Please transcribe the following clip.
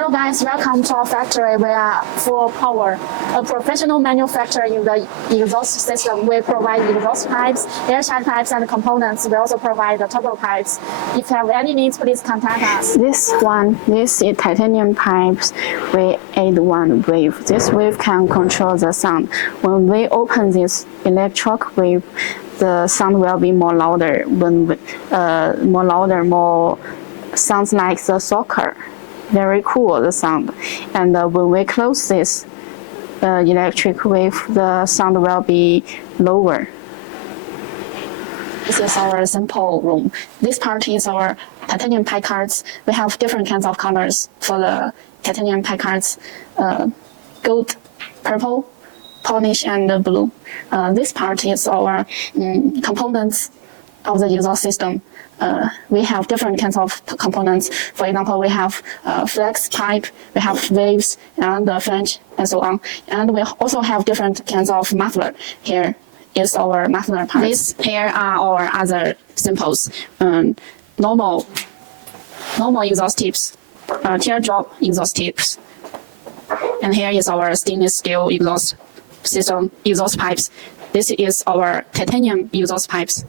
Hello guys, welcome to our factory. We are Fupower, a professional manufacturer in the exhaust system. We provide exhaust pipes, air side pipes, and components. We also provide the turbo pipes. If you have any needs, please contact us. This is titanium pipes. We add one wave. This wave can control the sound. When we open this electric wave, the sound will be more louder. More sounds like the soccer. Very cool, the sound. And when we close this electric wave, the sound will be lower. This is our sample room. This part is our titanium pipe cards. We have different kinds of colors for the titanium pipe cards: gold, purple, polish, and blue. This part is our components of the exhaust system. We have different kinds of components. For example, we have flex pipe, we have waves, and flange, and so on. And we also have different kinds of muffler. Here is our muffler part. Here are our other samples. Normal exhaust tips, teardrop exhaust tips. And here is our stainless steel exhaust system, exhaust pipes. This is our titanium exhaust pipes.